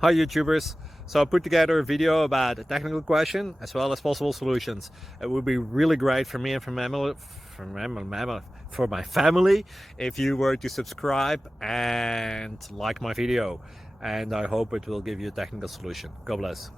Hi YouTubers! So I put together a video about a technical question as well as possible solutions. It would be really great for me and for my family if you were to subscribe and like my video, and I hope it will give you a technical solution. God bless.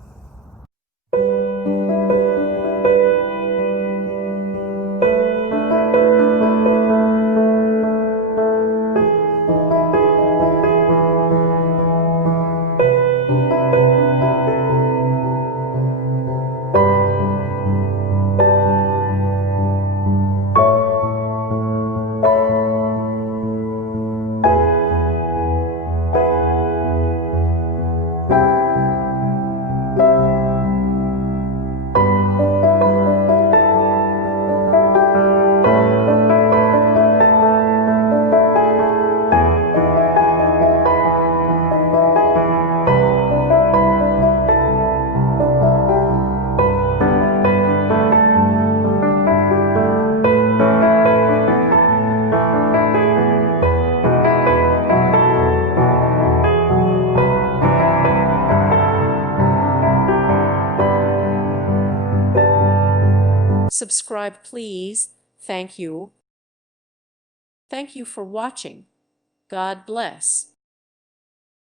Subscribe, please. Thank you. Thank you for watching. God bless.